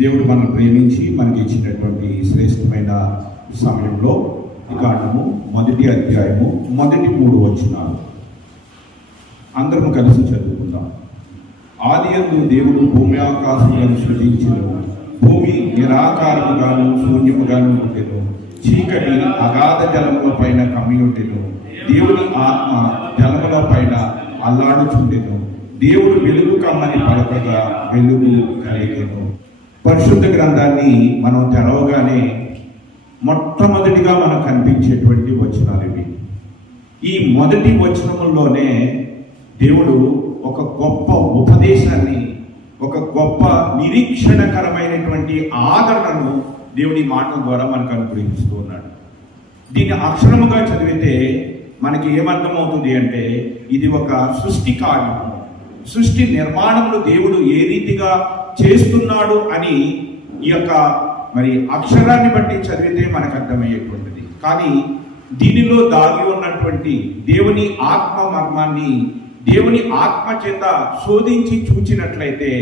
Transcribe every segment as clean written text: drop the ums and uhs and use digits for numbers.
దేవుడు మనల్ని ప్రేమించి మనకి ఇచ్చినటువంటి శ్రేష్టమైన సమయంలో ఈ కాండము 1వ అధ్యాయము 1-3 వచనాలు అందరం కలిసి చదువుకుందాం. ఆదియందు దేవుడు భూమి ఆకాశములను సృజించెను. భూమి నిరాకారముగాను శూన్యముగాను ఉండెను. చీకటి అగాధ జలముల పైన కమ్మి ఉండెను. దేవుని ఆత్మ జలముల పైన అల్లాడుచుండెను. దేవుడు వెలుగు కమ్మని పలకగా వెలుగు కలిగెను. పరిశుద్ధ గ్రంథాన్ని మనం తెరవగానే మొట్టమొదటిగా మనకు కనిపించేటువంటి వచనాలు ఇవి. ఈ మొదటి వచనముల్లోనే దేవుడు ఒక గొప్ప ఉపదేశాన్ని, ఒక గొప్ప నిరీక్షణకరమైనటువంటి ఆదరణను దేవుడి మాటల ద్వారా మనకు అనుగ్రహిస్తూ ఉన్నాడు. దీన్ని అక్షరముగా చదివితే మనకి ఏమర్థమవుతుంది అంటే ఇది ఒక సృష్టి కార్యము, సృష్టి నిర్మాణములు దేవుడు ఏ రీతిగా చేస్తున్నాడు అని ఈ యొక్క అక్షరాన్ని బట్టి చదివితే మనకు అర్థమయ్యేటువంటిది. కానీ దీనిలో దాగి ఉన్నటువంటి దేవుని ఆత్మ మర్మాన్ని దేవుని ఆత్మ చేత శోధించి చూచినట్లయితే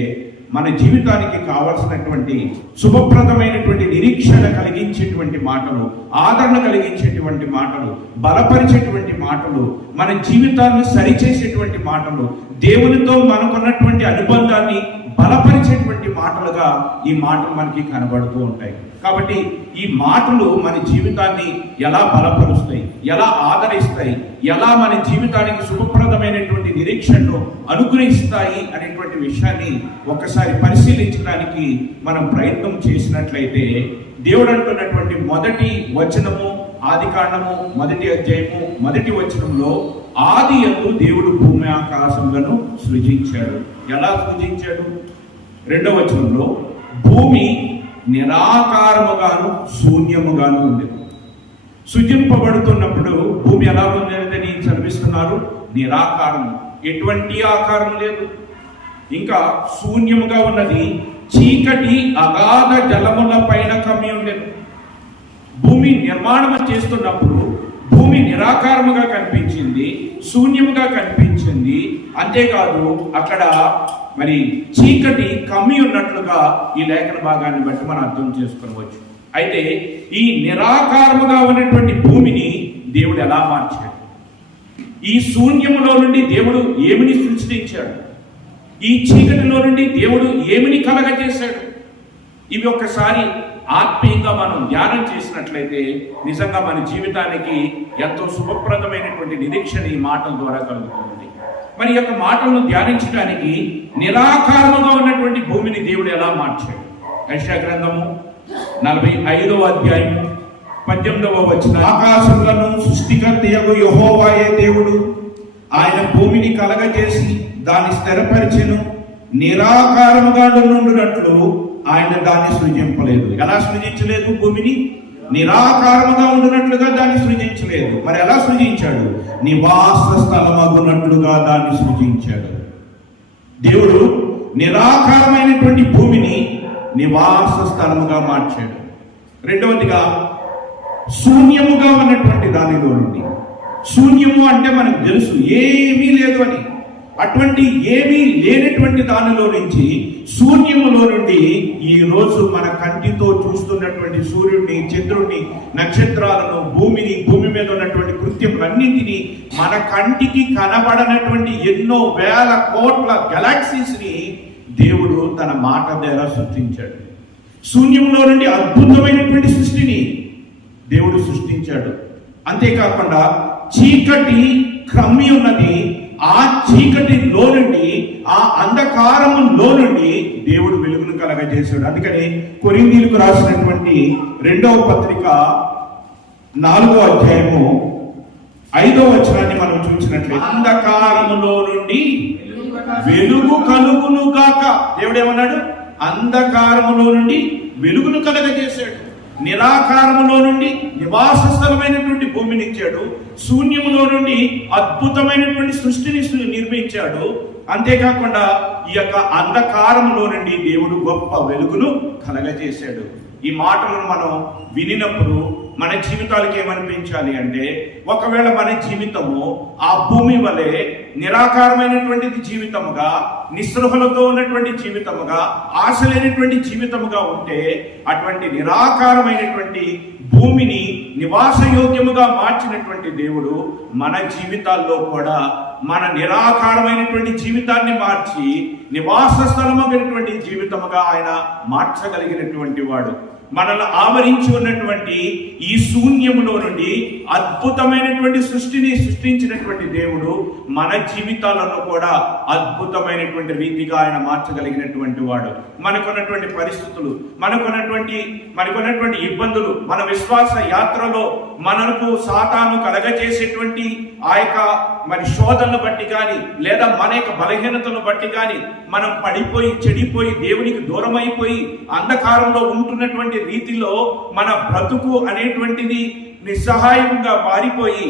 మన జీవితానికి కావలసినటువంటి శుభప్రదమైనటువంటి నిరీక్షణ కలిగించేటువంటి మాటలు, ఆదరణ కలిగించేటువంటి మాటలు, బలపరిచేటువంటి మాటలు, మన జీవితాన్ని సరిచేసేటువంటి మాటలు, దేవునితో మనకున్నటువంటి అనుబంధాన్ని బలపరిచేటువంటి మాటలుగా ఈ మాటలు మనకి కనబడుతూ ఉంటాయి. కాబట్టి ఈ మాటలు మన జీవితాన్ని ఎలా బలపరుస్తాయి, ఎలా ఆదరిస్తాయి, ఎలా మన జీవితానికి శుభప్రదమైనటువంటి నిరీక్షణను అనుగ్రహిస్తాయి అనేటువంటి విషయాన్ని ఒక్కసారి పరిశీలించడానికి మనం ప్రయత్నం చేసినట్లయితే దేవుడు అంటున్నటువంటి మొదటి వచనము ఆదికాండము 1వ అధ్యాయము 1వ వచనంలో ఆదియందు దేవుడు భూమి ఆకాశములను సృజించాడు. ఎలా సృజించాడు? 2వ వచనంలో భూమి నిరాకారముగాను శూన్యముగాను ఉండేది. సృజింపబడుతున్నప్పుడు భూమి ఎలా ఉండేదని చదివిస్తున్నారు? నిరాకారము, ఎటువంటి ఆకారం లేదు. ఇంకా శూన్యముగా ఉన్నది, చీకటి అగాధ జలముల పైన కమ్మి ఉండేది. భూమి నిర్మాణం చేస్తున్నప్పుడు భూమి నిరాకారముగా కనిపించింది, శూన్యముగా కనిపించింది. అంతేకాదు అక్కడ చీకటి కమ్మి ఉన్నట్లుగా ఈ లేఖన భాగాన్ని బట్టి మనం అర్థం చేసుకోవచ్చు. అయితే ఈ నిరాకారముగా ఉన్నటువంటి భూమిని దేవుడు ఎలా మార్చాడు? ఈ శూన్యములో నుండి దేవుడు ఏమిని సృష్టించాడు? ఈ చీకటిలో నుండి దేవుడు ఏమిని కలగజేశాడు? ఇవి ఒక్కసారి ఆత్మీయంగా మనం ధ్యానం చేసినట్లయితే నిజంగా మన జీవితానికి ఎంతో శుభప్రదమైనటువంటి నిరీక్షణ ఈ మాటల ద్వారా కలుగుతుంది. మరి యొక్క మాటలను ధ్యానించడానికి నిరాకారముగా ఉన్నటువంటి భూమిని దేవుడు ఎలా మార్చాడు? యెషయా గ్రంథము 45వ అధ్యాయం 18వ వచనం, ఆకాశములను సృష్టికర్తయగు యెహోవాయే దేవుడు, ఆయన భూమిని కలగజేసి దాన్ని స్థిరపరిచెను. నిరాకారముగా నుండునట్లు ఆయన దాన్ని సృజింపలేదు. ఎలా సృజించలేదు? భూమిని నిరాకారముగా ఉండినట్లుగా దాన్ని సృజించలేదు. మరి ఎలా సృజించాడు? నివాస స్థలమగునట్లుగా దాన్ని సృజించాడు. దేవుడు నిరాకారమైనటువంటి భూమిని నివాస స్థలముగా మార్చాడు. రెండవదిగా శూన్యముగా ఉన్నటువంటి దానిలో నుండి, శూన్యము అంటే మనకు తెలుసు ఏమీ లేదు అని, అటువంటి ఏమీ లేనటువంటి దానిలో నుంచి, శూన్యములో నుండి ఈ రోజు మన కంటితో చూస్తున్నటువంటి సూర్యుడిని, చంద్రుడిని, నక్షత్రాలను, భూమిని, భూమి మీద ఉన్నటువంటి కృత్యములన్నింటినీ, మన కంటికి కనబడనటువంటి ఎన్నో వేల కోట్ల గెలాక్సీస్ ని దేవుడు తన మాట ద్వారా సృష్టించాడు. శూన్యంలో నుండి అద్భుతమైనటువంటి సృష్టిని దేవుడు సృష్టించాడు. అంతేకాకుండా చీకటి క్రమ్మి ఉన్నది, ఆ చీకటిలో నుండి, ఆ అంధకారములో నుండి దేవుడు వెలుగును కలగజేశాడు. అందుకని కొరింథీయులకు రాసినటువంటి 2వ పత్రిక 4వ అధ్యాయము 5వ వచనాన్ని మనం చూసినట్లయితే, అంధకారములో నుండి వెలుగు కలుగును గాక. దేవుడు ఏమన్నాడు? అంధకారములో నుండి వెలుగును కలగజేశాడు. నిరాకారములో నుండి నివాస స్థలమైనటువంటి భూమిని ఇచ్చాడు. శూన్యములో నుండి అద్భుతమైనటువంటి సృష్టిని నిర్మించాడు. అంతేకాకుండా ఈ యొక్క అంధకారములో నుండి దేవుడు గొప్ప వెలుగును కలగజేశాడు. ఈ మాటలను మనం వినినప్పుడు మన జీవితాలకు ఏమనిపించాలి అంటే, ఒకవేళ మన జీవితము ఆ భూమి వలె నిరాకారమైనటువంటిది జీవితముగా, నిస్పృహలతో ఉన్నటువంటి జీవితముగా, ఆశ లేనటువంటి జీవితముగా ఉంటే అటువంటి నిరాకారమైనటువంటి భూమిని నివాసయోగ్యముగా మార్చినటువంటి దేవుడు మన జీవితాల్లో కూడా మన నిరాకారమైనటువంటి జీవితాన్ని మార్చి నివాస స్థలమైనటువంటి జీవితముగా ఆయన మార్చగలిగినటువంటి వాడు. మనల్ని ఆవరించి ఉన్నటువంటి ఈ శూన్యములో నుండి అద్భుతమైనటువంటి సృష్టిని సృష్టించినటువంటి దేవుడు మన జీవితాలను కూడా అద్భుతమైనటువంటి రీతిగా ఆయన మార్చగలిగినటువంటి వాడు. మనకున్నటువంటి పరిస్థితులు, మనకున్నటువంటి ఇబ్బందులు, మన విశ్వాస యాత్రలో మనకు సాతాను కలగజేసేటువంటి ఆ యొక్క శోధనను బట్టి కానీ, లేదా మన యొక్క బలహీనతను బట్టి కానీ మనం పడిపోయి చెడిపోయి దేవునికి దూరం అయిపోయి అంధకారంలో ఉంటున్నటువంటి రీతిలో మన బ్రతుకు అనేటువంటిది నిస్సహాయంగా మారిపోయి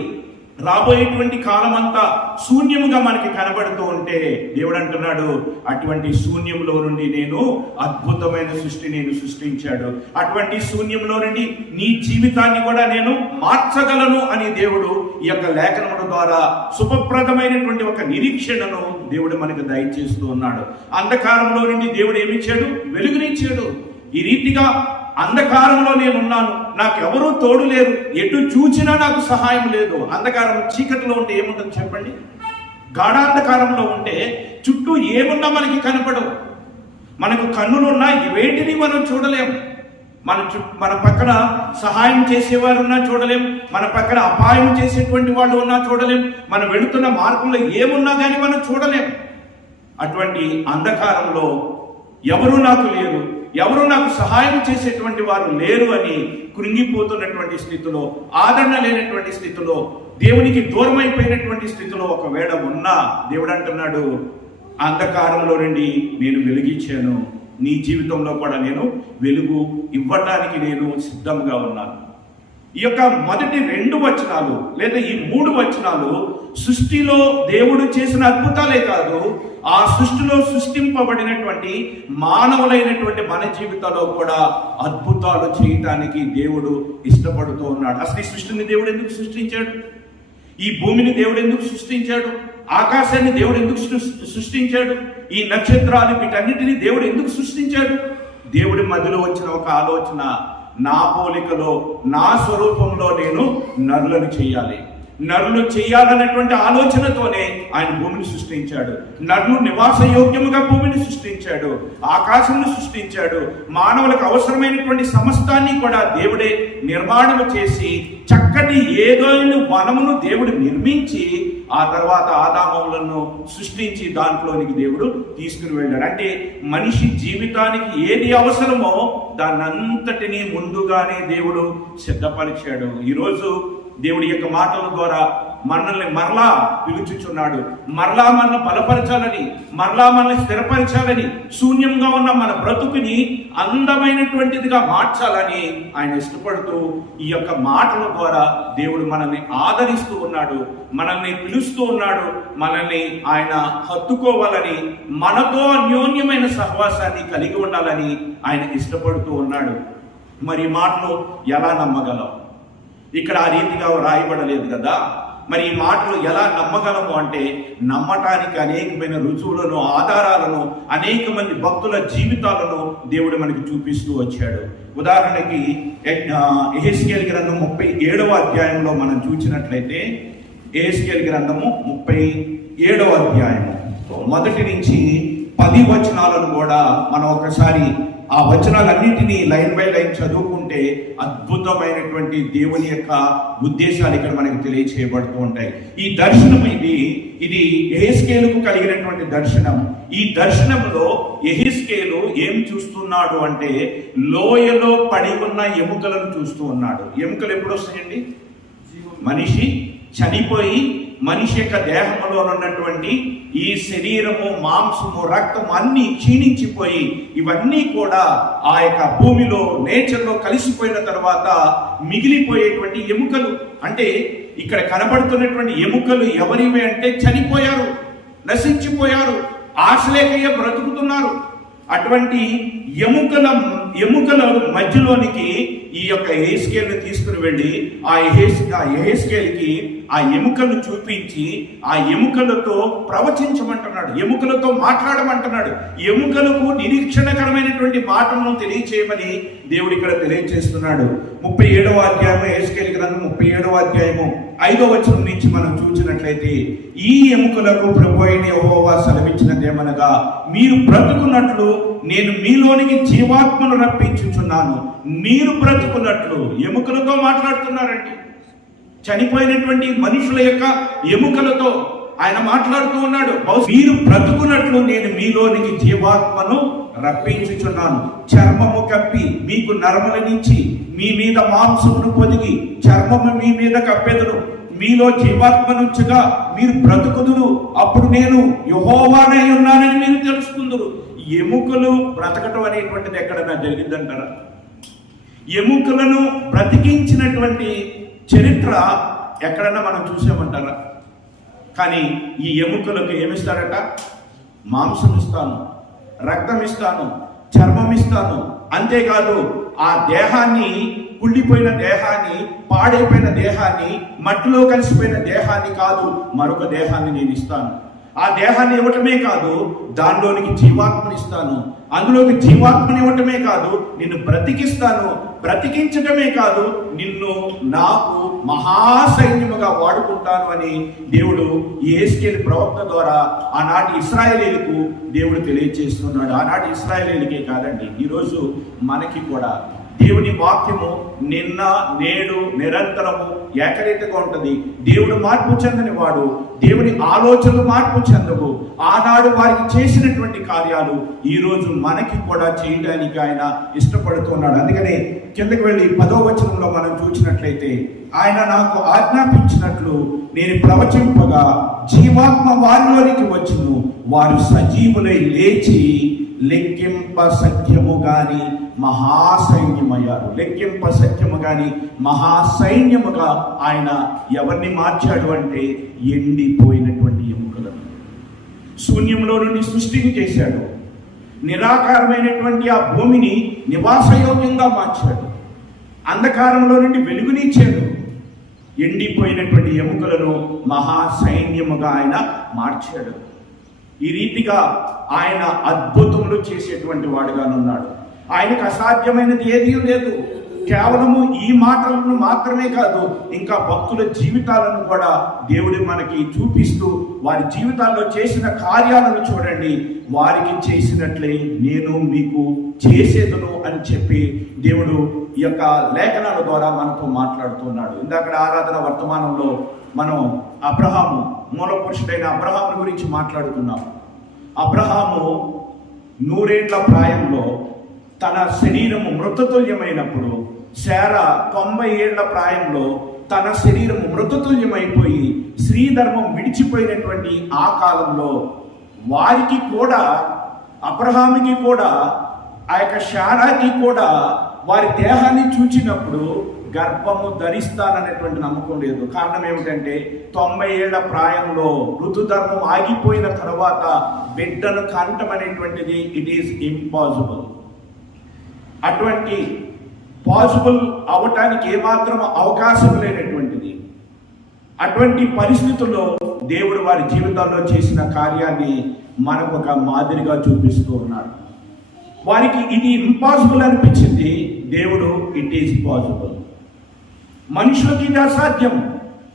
రాబోయేటువంటి కాలం అంతా శూన్యముగా మనకి కనబడుతూ ఉంటే దేవుడు అంటున్నాడు, అటువంటి శూన్యంలో నుండి నేను అద్భుతమైన సృష్టి సృష్టించాడు. అటువంటి శూన్యంలో నుండి నీ జీవితాన్ని కూడా నేను మార్చగలను అని దేవుడు ఈ యొక్క లేఖనముల ద్వారా శుభప్రదమైనటువంటి ఒక నిరీక్షణను దేవుడు మనకు దయచేస్తూ ఉన్నాడు. అంధకారంలో నుండి దేవుడు ఏమిచ్చాడు? వెలుగునిచ్చాడు. ఈ రీతిగా అంధకారంలో నేనున్నాను, నాకెవరూ తోడు లేరు, ఎటు చూచినా నాకు సహాయం లేదు. అంధకారం చీకటిలో ఉంటే ఏముంటుంది చెప్పండి? గాఢాంధకారంలో ఉంటే చుట్టూ ఏమున్నా మనకి కనపడవు. మనకు కన్నులున్నా వేటిని మనం చూడలేం. మన పక్కన సహాయం చేసేవారు ఉన్నా చూడలేం, మన పక్కన అపాయం చేసేటువంటి వాళ్ళు ఉన్నా చూడలేం, మనం వెళుతున్న మార్గంలో ఏమున్నా కానీ మనం చూడలేం. అటువంటి అంధకారంలో ఎవరు నాకు లేరు, ఎవరు నాకు సహాయం చేసేటువంటి వారు లేరు అని కృంగిపోతున్నటువంటి స్థితిలో, ఆదరణ లేనటువంటి స్థితిలో, దేవునికి దూరం అయిపోయినటువంటి స్థితిలో ఒకవేళ ఉన్నా దేవుడు అంటున్నాడు, అంధకారంలో నుండి నేను వెలిగించాను, నీ జీవితంలో కూడా నేను వెలుగు ఇవ్వటానికి నేను సిద్ధంగా ఉన్నాను. ఈ యొక్క మొదటి 2 వచనాలు లేదా ఈ 3 వచనాలు సృష్టిలో దేవుడు చేసిన అద్భుతాలే కాదు, ఆ సృష్టిలో సృష్టింపబడినటువంటి మానవులైనటువంటి మన జీవితాల్లో కూడా అద్భుతాలు చేయటానికి దేవుడు ఇష్టపడుతూ ఉన్నాడు. అసలు ఈ సృష్టిని దేవుడు ఎందుకు సృష్టించాడు? ఈ భూమిని దేవుడు ఎందుకు సృష్టించాడు? ఆకాశాన్ని దేవుడు ఎందుకు సృష్టించాడు? ఈ నక్షత్రాలు వీటన్నిటిని దేవుడు ఎందుకు సృష్టించాడు? దేవుడి మధ్యలో వచ్చిన ఒక ఆలోచన, నా పోలికలో నా స్వరూపంలో నేను నరులను చేయాలి. నరులు చేయాలన్నటువంటి ఆలోచనతోనే ఆయన భూమిని సృష్టించాడు. నరులు నివాస యోగ్యముగా భూమిని సృష్టించాడు, ఆకాశంను సృష్టించాడు. మానవులకు అవసరమైనటువంటి సమస్తాన్ని కూడా దేవుడే నిర్మాణం చేసి చక్కటి ఏదైనా వనమును దేవుడు నిర్మించి ఆ తర్వాత ఆదాములను సృష్టించి దాంట్లోనికి దేవుడు తీసుకుని వెళ్ళాడు. అంటే మనిషి జీవితానికి ఏది అవసరమో దాన్నంతటినీ ముందుగానే దేవుడు సిద్ధపరిచాడు. ఈరోజు దేవుడి యొక్క మాటల ద్వారా మనల్ని మరలా పిలుచుచున్నాడు. మరలా మనల్ని బలపరచాలని, మరలా మనల్ని స్థిరపరచాలని, శూన్యంగా ఉన్న మన బ్రతుకుని అందమైనటువంటిదిగా మార్చాలని ఆయన ఇష్టపడుతూ ఈ యొక్క మాటల ద్వారా దేవుడు మనల్ని ఆదరిస్తూ ఉన్నాడు, మనల్ని పిలుస్తూ ఉన్నాడు, మనల్ని ఆయన హత్తుకోవాలని, మనతో అన్యోన్యమైన సహవాసాన్ని కలిగి ఉండాలని ఆయన ఇష్టపడుతూ ఉన్నాడు. మరి ఈ మాటలు ఎలా నమ్మగలం? ఇక్కడ ఆ రీతిగా రాయబడలేదు కదా. మరి ఈ మాటలు ఎలా నమ్మగలము అంటే, నమ్మటానికి అనేకమైన రుజువులను, ఆధారాలను, అనేక మంది భక్తుల జీవితాలను దేవుడు మనకి చూపిస్తూ వచ్చాడు. ఉదాహరణకి యెహెజ్కేలు గ్రంథం 37వ అధ్యాయంలో మనం చూసినట్లయితే, యెహెజ్కేలు గ్రంథము 37వ అధ్యాయము 1 నుంచి 10 వచనాలను కూడా మనం ఒకసారి ఆ వచనాలన్నింటినీ లైన్ బై లైన్ చదువుకుంటే అద్భుతమైనటువంటి దేవుని యొక్క ఉద్దేశాలు ఇక్కడ మనకు తెలియచేయబడుతూ ఉంటాయి. ఈ దర్శనం ఇది యెహెజ్కేలుకు కలిగినటువంటి దర్శనం. ఈ దర్శనంలో యెహెజ్కేలు ఏం చూస్తున్నాడు అంటే, లోయలో పడి ఉన్న ఎముకలను చూస్తూ ఉన్నాడు. ఎముకలు ఎప్పుడు వస్తాయండి? మనిషి చనిపోయి మనిషి యొక్క దేహంలో ఉన్నటువంటి ఈ శరీరము, మాంసము, రక్తము అన్నీ క్షీణించిపోయి ఇవన్నీ కూడా ఆ యొక్క భూమిలో, నేచర్లో కలిసిపోయిన తర్వాత మిగిలిపోయేటువంటి ఎముకలు. అంటే ఇక్కడ కనబడుతున్నటువంటి ఎముకలు ఎవరివి అంటే, చనిపోయారు, నశించిపోయారు, ఆశలేకయ్య బ్రతుకుతున్నారు. అటువంటి ఎముకల మధ్యలోనికి ఈ యొక్క యెహెజ్కేలుని తీసుకుని వెళ్ళి ఆ యెహెజ్కేలుకి ఆ ఎముకలను చూపించి ఆ ఎముకలతో ప్రవచించమంటున్నాడు, ఎముకలతో మాట్లాడమంటున్నాడు, ఎముకలకు నిరీక్షణకరమైనటువంటి మాటలను తెలియచేయమని దేవుడు ఇక్కడ తెలియజేస్తున్నాడు. 37వ అధ్యాయము, యెహెజ్కేలు గ్రంథం 37వ అధ్యాయము 5వ వచనం నుంచి మనం చూసినట్లయితే, ఈ ఎముకలకు ప్రభువైన యెహోవా సెలవిచ్చినదేమనగా, మీరు బ్రతుకున్నట్లు నేను మీలోనికి జీవాత్మను రప్పించుచున్నాను. మీరు బ్రతుకున్నట్లు, ఎముకలతో మాట్లాడుతున్నారండి. చనిపోయినటువంటి మనుషుల యొక్క ఎముకలతో ఆయన మాట్లాడుతూ ఉన్నాడు. మీరు బ్రతుకున్నట్లు నేను మీలోనికి జీవాత్మను రప్పించుచున్నాను. చర్మము కప్పి మీకు నరములనిచ్చి మీ మీద మాంసమును పొదిగి చర్మము మీ మీద కప్పెదను. మీలో జీవాత్మనుంచగా మీరు బ్రతుకుదురు. అప్పుడు నేను యెహోవానై ఉన్నానని మీరు తెలుసుకుందురు. ఎముకలు బ్రతకటం అనేటువంటిది ఎక్కడైనా జరిగిందంటారా? ఎముకలను బ్రతికించినటువంటి చరిత్ర ఎక్కడన్నా మనం చూసామంటారా? కానీ ఈ ఎముకలకు ఏమిస్తారట? మాంసం ఇస్తాను, రక్తం ఇస్తాను, చర్మం ఇస్తాను. అంతేకాదు ఆ దేహాన్ని, కుళ్ళిపోయిన దేహాన్ని, పాడైపోయిన దేహాన్ని, మట్టిలో కలిసిపోయిన దేహాన్ని కాదు, మరొక దేహాన్ని నేను ఇస్తాను. ఆ దేహాన్ని ఇవ్వటమే కాదు, దానిలోనికి జీవాత్మని ఇస్తాను. అందులోకి జీవాత్మని ఇవ్వటమే కాదు, నిన్ను బ్రతికిస్తాను. బ్రతికించటమే కాదు, నిన్ను నాకు మహాసైన్యముగా వాడుకుంటాను అని దేవుడు యెహెజ్కేలు ప్రవక్త ద్వారా ఆనాటి ఇశ్రాయేలీయులకు దేవుడు తెలియజేస్తున్నాడు. ఆనాటి ఇశ్రాయేలీయులకే కాదండి, ఈరోజు మనకి కూడా దేవుని వాక్యము నిన్న నేడు నిరంతరము ఏకరీతిగా ఉంటుంది. దేవుడు మార్పు చెందని వాడు, దేవుని ఆలోచనలు మార్పు చెందవు. ఆనాడు వారికి చేసినటువంటి కార్యాలు ఈ రోజు మనకి కూడా చేయడానికి ఆయన ఇష్టపడుతున్నాడు. అందుకనే కిందకి వెళ్ళి 10వ వచనంలో మనం చూసినట్లయితే, ఆయన నాకు ఆజ్ఞాపించినట్లు నేను ప్రవచింపగా జీవాత్మ వారిలోనికి వచ్చును. వారు సజీవులై లేచి లెక్కింప సఖ్యము గాని మహాసైన్యమయ్యారు. లెక్కింప సఖ్యము గాని మహాసైన్యముగా ఆయన ఎవరిని మార్చాడు అంటే, ఎండిపోయినటువంటి ఎముకలను శూన్యంలో నుండి సృష్టిని చేశాడు. నిరాకారమైనటువంటి ఆ భూమిని నివాసయోగ్యంగా మార్చాడు. అంధకారంలో నుండి వెలుగునిచ్చాడు. ఎండిపోయినటువంటి ఎముకలను మహాసైన్యముగా ఆయన మార్చాడు. ఈ రీతిగా ఆయన అద్భుతములు చేసేటువంటి వాడుగానున్నాడు. ఆయనకు అసాధ్యమైనది ఏదీ లేదు. కేవలము ఈ మాటలను మాత్రమే కాదు, ఇంకా భక్తుల జీవితాలను కూడా దేవుడు మనకి చూపిస్తూ వారి జీవితాల్లో చేసిన కార్యాలను చూడండి, వారికి చేసినట్లే నేను మీకు చేసేదను అని చెప్పి దేవుడు ఈ యొక్క లేఖనాల ద్వారా మనతో మాట్లాడుతున్నాడు. ఇందాక ఆరాధన వర్తమానంలో మనం అబ్రహాము, మూల పురుషుడైన అబ్రహాము గురించి మాట్లాడుతున్నాం. అబ్రహాము 100 ఏళ్ల ప్రాయంలో తన శరీరము మృతతుల్యమైనప్పుడు, శారా 90 ఏళ్ల ప్రాయంలో తన శరీరము మృతతుల్యమైపోయి స్త్రీధర్మం విడిచిపోయినటువంటి ఆ కాలంలో వారికి కూడా, అబ్రహాముకి కూడా, ఆ యొక్క శారాకి కూడా వారి దేహాన్ని చూచినప్పుడు గర్భము ధరిస్తాననేటువంటి నమ్మకం లేదు. కారణం ఏమిటంటే 90 ఏళ్ల ప్రాయంలో ఋతుధర్మం ఆగిపోయిన తర్వాత బిడ్డను కంటం అనేటువంటిది ఇట్ ఈస్ ఇంపాసిబుల్. అటువంటి పాసిబుల్ అవటానికి ఏమాత్రం అవకాశం లేనటువంటిది. అటువంటి పరిస్థితుల్లో దేవుడు వారి జీవితాల్లో చేసిన కార్యాన్ని మనకు ఒక మాదిరిగా చూపిస్తూ ఉన్నాడు. వారికి ఇది ఇంపాసిబుల్ అనిపించింది, దేవుడు ఇట్ ఈస్ పాసిబుల్. మనుషులకి ఇది అసాధ్యం,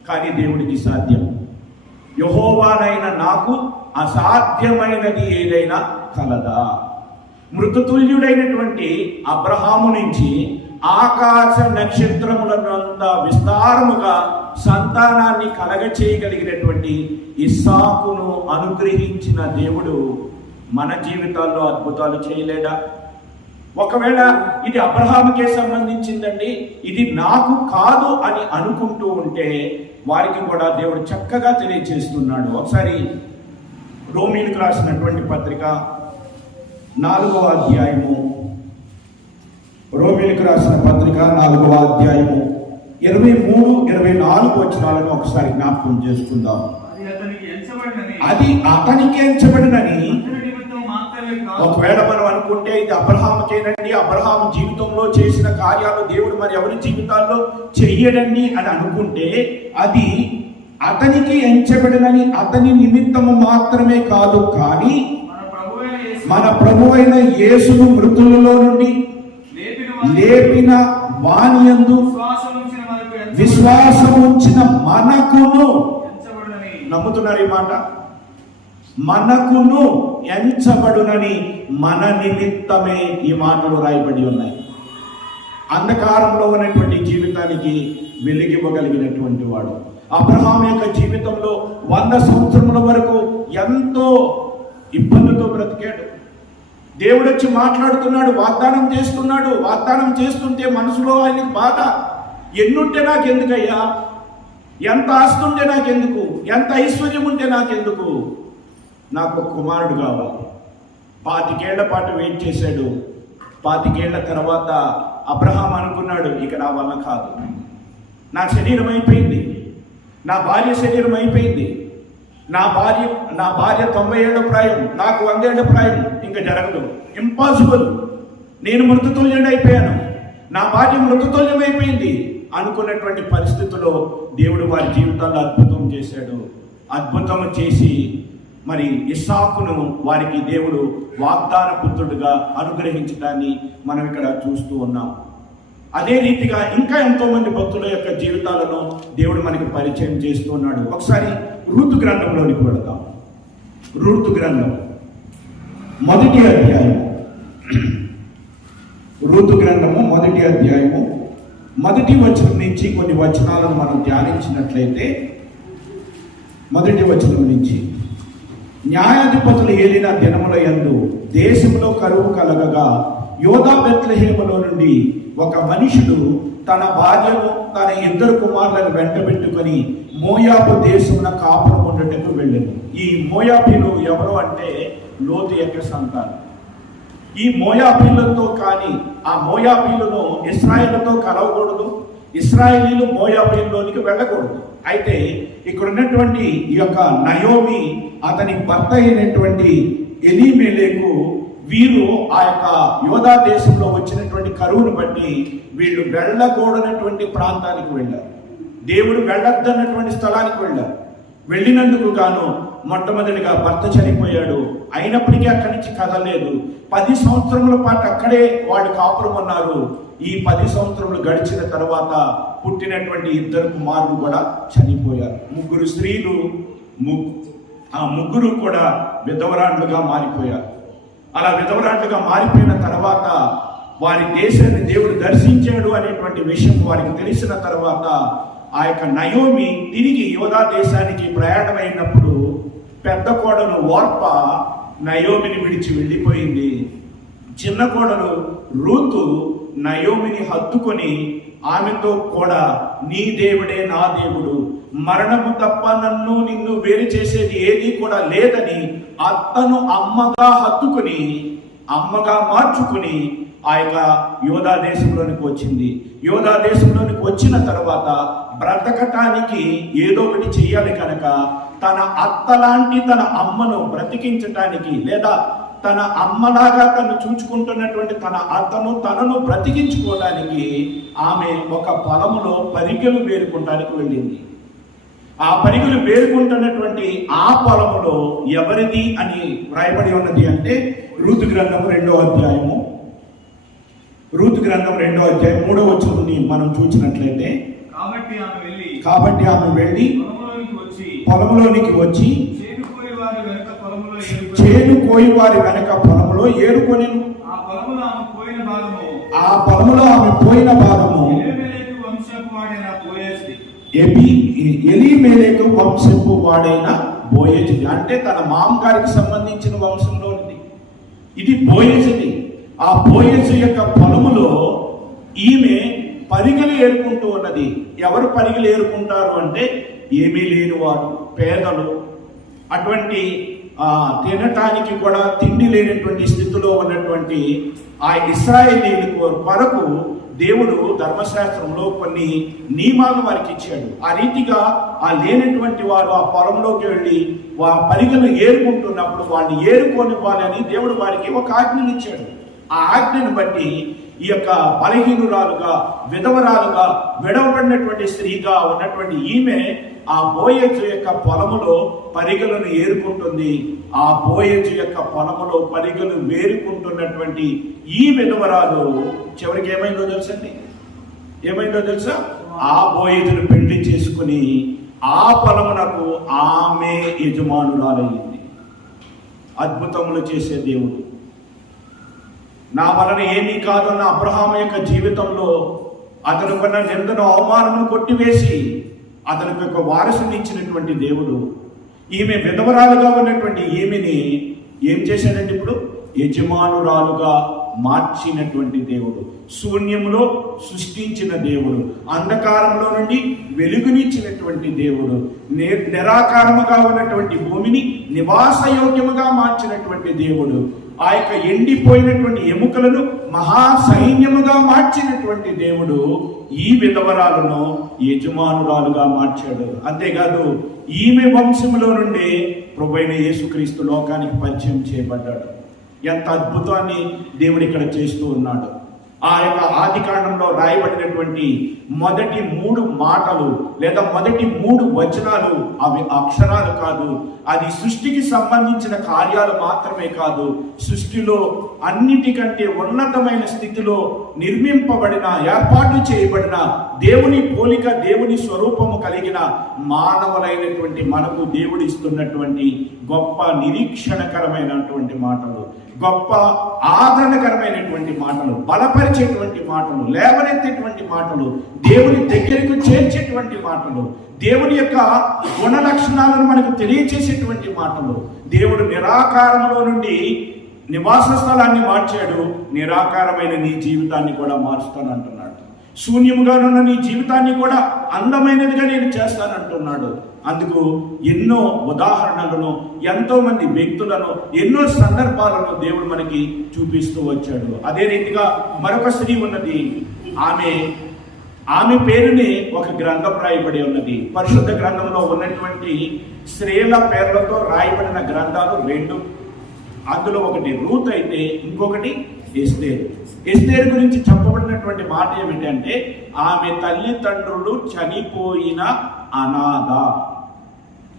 కానీ దేవుడికి సాధ్యం. యెహోవానైన నాకు అసాధ్యమైనది ఏదైనా కలదా? మృతతుల్యుడైనటువంటి అబ్రహాము నుంచి ఆకాశ నక్షత్రములనంత విస్తారముగా సంతానాన్ని కలగచేయగలిగినటువంటి ఇస్సాకును అనుగ్రహించిన దేవుడు మన జీవితాల్లో అద్భుతాలు చేయలేడా? ఒకవేళ ఇది అబ్రహాముకే సంబంధించిందండి, ఇది నాకు కాదు అని అనుకుంటూ ఉంటే వారికి కూడా దేవుడు చక్కగా తెలియజేస్తున్నాడు. ఒకసారి రోమీయులకు రాసినటువంటి పత్రిక 4వ అధ్యాయము, రోమీయులకు రాసిన పత్రిక 4వ అధ్యాయము 23-24 వచనాలను ఒకసారి జ్ఞాపకం చేసుకుందాం. అది అతనికి ఎంచబడినని ఒకవేళ మనం అనుకుంటే ఇది అబ్రహాముకేనండి, అబ్రహాము జీవితంలో చేసిన కార్యాలు దేవుడు మరి ఎవరి జీవితాల్లో చెయ్యడండి అని అనుకుంటే అది అతనికి ఎంచబడినని అతని నిమిత్తము మాత్రమే కాదు, కానీ మన ప్రభువైన యేసును మృతులలో నుండి లేపిన వానియందు విశ్వాసం ఉంచిన మనకును, నమ్ముతున్నారు ఈ మాట, మనకును ఎంచబడునని మన నిమిత్తమే ఈ మాటలు రాయబడి ఉన్నాయి. అంధకారంలో ఉన్నటువంటి జీవితానికి వెలిగివ్వగలిగినటువంటి వాడు అబ్రహాం యొక్క జీవితంలో 100 సంవత్సరముల వరకు ఎంతో ఇబ్బందితో బ్రతికాడు. దేవుడు వచ్చి మాట్లాడుతున్నాడు, వాగ్దానం చేస్తున్నాడు. వాగ్దానం చేస్తుంటే మనసులో ఆయనకు బాధ, ఎన్నుంటే నాకెందుకయ్యా, ఎంత ఆస్తి ఉంటే నాకెందుకు, ఎంత ఐశ్వర్యం ఉంటే నాకెందుకు, నాకు ఒక కుమారుడు కావాలి. 25 ఏళ్ల పాటు వెయిట్ చేశాడు. 25 ఏళ్ల తర్వాత అబ్రహాం అనుకున్నాడు, ఇక నా వల్ల కాదు, నా శరీరం అయిపోయింది, నా భార్య శరీరం అయిపోయింది, నా భార్య 90 ఏళ్ల ప్రాయం, నాకు 100 ఏళ్ల ప్రాయం, ఇంకా జరగదు, ఇంపాసిబుల్, నేను మృతతుల్యం అయిపోయాను, నా భార్య మృతతుల్యం అయిపోయింది అనుకున్నటువంటి పరిస్థితుల్లో దేవుడు వారి జీవితాల్లో అద్భుతం చేశాడు. అద్భుతం చేసి మరి ఇస్సాకును వారికి దేవుడు వాగ్దాన పుత్రుడుగా అనుగ్రహించడాన్ని మనం ఇక్కడ చూస్తూ ఉన్నాం. అదే రీతిగా ఇంకా ఎంతో మంది భక్తుల యొక్క జీవితాలను దేవుడు మనకి పరిచయం చేస్తూ ఉన్నాడు. ఒకసారి రూతు గ్రంథంలోనికి వెళదాం. రూతు గ్రంథం 1వ అధ్యాయము. రూతు గ్రంథము 1వ అధ్యాయము 1వ వచనం నుంచి కొన్ని వచనాలను మనం ధ్యానించినట్లయితే, 1వ వచనం నుంచి, న్యాయాధిపతులు ఏలిన దినముల యందు దేశంలో కరువు కలగగా యోధా బెత్లెహేములో నుండి ఒక మనుషుడు తన భార్యను తన 2 కుమారులను వెంటబెట్టుకొని మోయాబు దేశమున కాపురం ఉండటకు వెళ్ళాను. ఈ మోయాబీలు ఎవరు అంటే లోతు యొక్క సంతానం. ఈ మోయాబీలతో కానీ ఆ మోయాబీలను ఇశ్రాయేలుతో కలవకూడదు, ఇశ్రాయేలీలు మోయాబీల్లోనికి వెళ్ళకూడదు. అయితే ఇక్కడ ఉన్నటువంటి ఈ యొక్క నయోమి అతని భర్త అయినటువంటి ఎలీమెలెకు వీరు ఆ యొక్క యోధా దేశంలో వచ్చినటువంటి కరువును బట్టి వీళ్ళు వెళ్ళకూడనటువంటి ప్రాంతానికి వెళ్ళారు. దేవుడు వెళ్ళొద్దన్నటువంటి స్థలానికి వెళ్ళారు. వెళ్ళినందుకు గాను మొట్టమొదటిగా భర్త చనిపోయాడు. అయినప్పటికీ అక్కడి నుంచి కదలేదు. 10 సంవత్సరముల పాటు అక్కడే వాళ్ళు కాపురం ఉన్నారు. ఈ 10 సంవత్సరములు గడిచిన తర్వాత పుట్టినటువంటి 2 కుమారులు కూడా చనిపోయారు. 3 స్త్రీలు, ఆ 3 కూడా విధవరాండ్లుగా మారిపోయారు. అలా విధవరాండ్లుగా మారిపోయిన తర్వాత వారి దేశాన్ని దేవుడు దర్శించాడు అనేటువంటి విషయం వారికి తెలిసిన తర్వాత ఆ యొక్క నయోమి తిరిగి యోధా దేశానికి ప్రయాణమైనప్పుడు పెద్ద కోడలు ఓర్ప నయోమిని విడిచి వెళ్ళిపోయింది. చిన్న కోడలు రూతు నయోమిని హత్తుకొని ఆమెతో కూడా, నీ దేవుడే నా దేవుడు, మరణము తప్ప నిన్ను వేరు చేసేది ఏది కూడా లేదని అత్తను అమ్మగా హత్తుకుని అమ్మగా మార్చుకుని ఆ యొక్క యోధా దేశంలోనికి వచ్చింది. యోధా దేశంలోనికి వచ్చిన తర్వాత బ్రతకటానికి ఏదో ఒకటి చెయ్యాలి కనుక తన అత్తలాంటి తన అమ్మను బ్రతికించటానికి, లేదా తన అమ్మలాగా తను చూచుకుంటున్నటువంటి తన అత్తను తనను బ్రతికించుకోవడానికి ఆమె ఒక పొలములో పరిగెలు వేరుకుంటానికి వెళ్ళింది. ఆ పరిగెలు వేరుకుంటున్నటువంటి ఆ పొలములో ఎవరిది అని వ్రాయబడి ఉన్నది అంటే రూతు గ్రంథం 2వ అధ్యాయము, రూతు గ్రంథం 2వ అధ్యాయం 3వ వచనాన్ని మనం చూసినట్లయితే, కాబట్టి ఆమె వెళ్ళి పొలంలోనికి వచ్చి చేను కోయి వారి వెనక పొలంలో ఏరుకొని ఆ పొలంలో ఆమె పోయిన భాగము ఎలీమెలెకు వంశపు వాడైన బోయేజు, అంటే తన మామగారికి సంబంధించిన వంశంలో ఉంది. ఇది బోయేజుది. ఆ బోయేజు యొక్క పొలములో ఈమె పరిగెలు ఏరుకుంటూ ఉన్నది. ఎవరు పరిగెలు ఏరుకుంటారు అంటే ఏమీ లేని వారు, పేదలు, అటువంటి తినటానికి కూడా తిండి లేనటువంటి స్థితిలో ఉన్నటువంటి ఆ ఇశ్రాయేలీయుల కొరకు దేవుడు ధర్మశాస్త్రంలో కొన్ని నియమాలు వారికి ఇచ్చాడు. ఆ రీతిగా ఆ లేనటువంటి వారు ఆ పొలంలోకి వెళ్ళి పరిగెలు ఏరుకుంటున్నప్పుడు వాడిని ఏరుకోనివ్వాలని దేవుడు వారికి ఒక ఆజ్ఞను ఇచ్చాడు. ఆ ఆజ్ఞను బట్టి ఈ యొక్క బలహీనురాలుగా, విధవరాలుగా, విడవబడినటువంటి స్త్రీగా ఉన్నటువంటి ఈమె ఆ బోయజు యొక్క పొలములో పరిగెలను ఏరుకుంటుంది. ఆ బోయజు యొక్క పొలములో పరిగెలు వేరుకుంటున్నటువంటి ఈ విధవరాలు చివరికి ఏమైందో తెలుసండి? ఏమైందో తెలుసా? ఆ బోయజును పెళ్లి చేసుకుని ఆ పొలమునకు ఆమె యజమానురాలయ్యింది. అద్భుతములు చేసే దేవుడు. నా వలన ఏమీ కాదన్న అబ్రహాము యొక్క జీవితంలో అతను కొన్న నిందను, అవమానమును కొట్టివేసి అతనికి ఒక వారసుని ఇచ్చినటువంటి దేవుడు ఈమె విధవరాలుగా ఉన్నటువంటి ఈమెని ఏం చేశాడంటే ఇప్పుడు యజమానురాలుగా మార్చినటువంటి దేవుడు, శూన్యంలో సృష్టించిన దేవుడు, అంధకారంలో నుండి వెలుగునిచ్చినటువంటి దేవుడు, నిరాకారముగా ఉన్నటువంటి భూమిని నివాసయోగ్యముగా మార్చినటువంటి దేవుడు, ఆ యొక్క ఎండిపోయినటువంటి ఎముకలను మహాసైన్యముగా మార్చినటువంటి దేవుడు ఈ విధవరాలను యజమానురాలుగా మార్చాడు. అంతేకాదు ఈమె వంశములో నుండి ప్రభువైన యేసుక్రీస్తు లోకానికి పరిచయం చేయబడ్డాడు. ఎంత అద్భుతాన్ని దేవుడు ఇక్కడ చేస్తూ ఉన్నాడు. ఆ యొక్క ఆదికాండంలో రాయబడినటువంటి మొదటి 3 మాటలు లేదా మొదటి 3 వచనాలు అవి అక్షరాలు కాదు, అది సృష్టికి సంబంధించిన కార్యాలు మాత్రమే కాదు, సృష్టిలో అన్నిటికంటే ఉన్నతమైన స్థితిలో నిర్మింపబడిన, ఏర్పాటు చేయబడిన, దేవుని పోలిక, దేవుని స్వరూపము కలిగిన మానవులైనటువంటి మనకు దేవుడు ఇస్తున్నటువంటి గొప్ప నిరీక్షణకరమైనటువంటి మాటలు, గొప్ప ఆదరణకరమైనటువంటి మాటలు, బలపరిచేటువంటి మాటలు, లేవనెత్తేటువంటి మాటలు, దేవుని దగ్గరకు చేర్చేటువంటి మాటలు, దేవుని యొక్క గుణ లక్షణాలను మనకు తెలియచేసేటువంటి మాటలు. దేవుడు నిరాకారంలో నుండి నివాస స్థలాన్ని మార్చాడు, నిరాకారమైన నీ జీవితాన్ని కూడా మారుస్తానంటున్నాడు. శూన్యముగా ఉన్న నీ జీవితాన్ని కూడా అందమైనదిగా నేను చేస్తానంటున్నాడు. అందుకు ఎన్నో ఉదాహరణలను, ఎంతో మంది వ్యక్తులను, ఎన్నో సందర్భాలను దేవుడు మనకి చూపిస్తూ వచ్చాడు. అదే రీతిగా మరొక స్త్రీ ఉన్నది. ఆమె పేరుని ఒక గ్రంథం రాయబడి ఉన్నది. పరిశుద్ధ గ్రంథంలో ఉన్నటువంటి స్త్రీల పేర్లతో రాయబడిన గ్రంథాలు 2. అందులో ఒకటి రూత్ అయితే ఇంకొకటి ఎస్తేరు. ఎస్తేరు గురించి చెప్పబడినటువంటి మాట ఏమిటంటే ఆమె తల్లిదండ్రులు చనిపోయిన అనాథ.